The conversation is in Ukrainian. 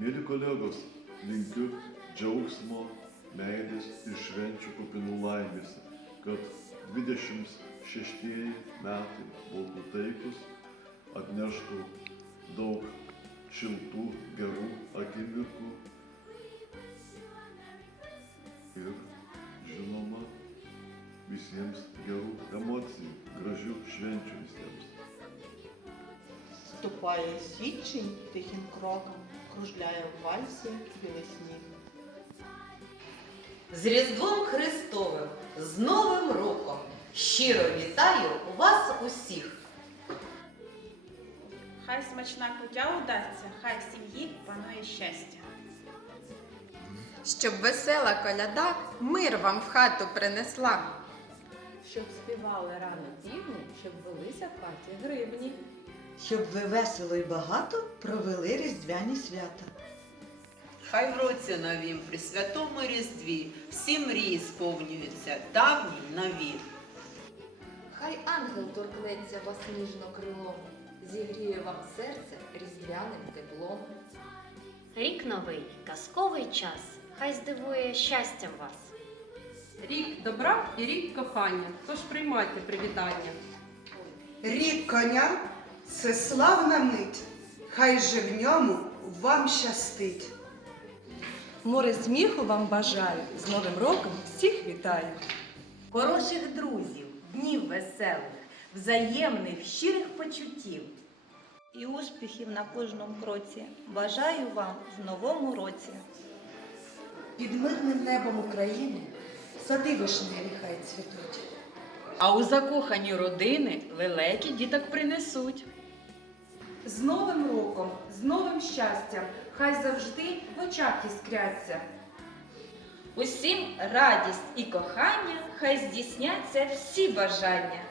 Mėly kolegos, linkiu džiaugsmo, meilės ir švenčių kupinų laimės, kad 26 metai būtų taikus, atneštų daug šiltų, gerų akimirkų ir, žinoma, visiems gerų emocijų, gražių швенчу visiems. Ступає свідчень тихим кроком, кружляє в вальсі білий сніг. З Різдвом Христовим, з Новим роком! Щиро вітаю вас усіх! Хай смачна кутя удасться, хай в сім'ї панує щастя. Щоб весела коляда мир вам в хату принесла. Щоб співали рано півні, щоб велися в хаті гривні. Щоб ви весело і багато провели різдвяні свята. Хай в році новім при святому Різдві всі мрії сповнюються, давні нові. Хай ангел торкнеться вас ніжно крилом, зігріє вам серце різдвяним теплом. Рік новий, казковий час, хай здивує щастям вас. Рік добра і рік кохання, тож приймайте привітання. Рік коня це славна мить, хай же в ньому вам щастить. Море сміху вам бажаю, з Новим роком всіх вітаю. Хороших друзів, днів веселих, взаємних, щирих почуттів. І успіхів на кожному кроці. Бажаю вам в новому році. Під мирним небом України сади вишневі хай цвітуть. А у закохані родини лелеки діток принесуть. З Новим роком, з новим щастям, хай завжди в очах іскряться. Усім радість і кохання, хай здійсняться всі бажання.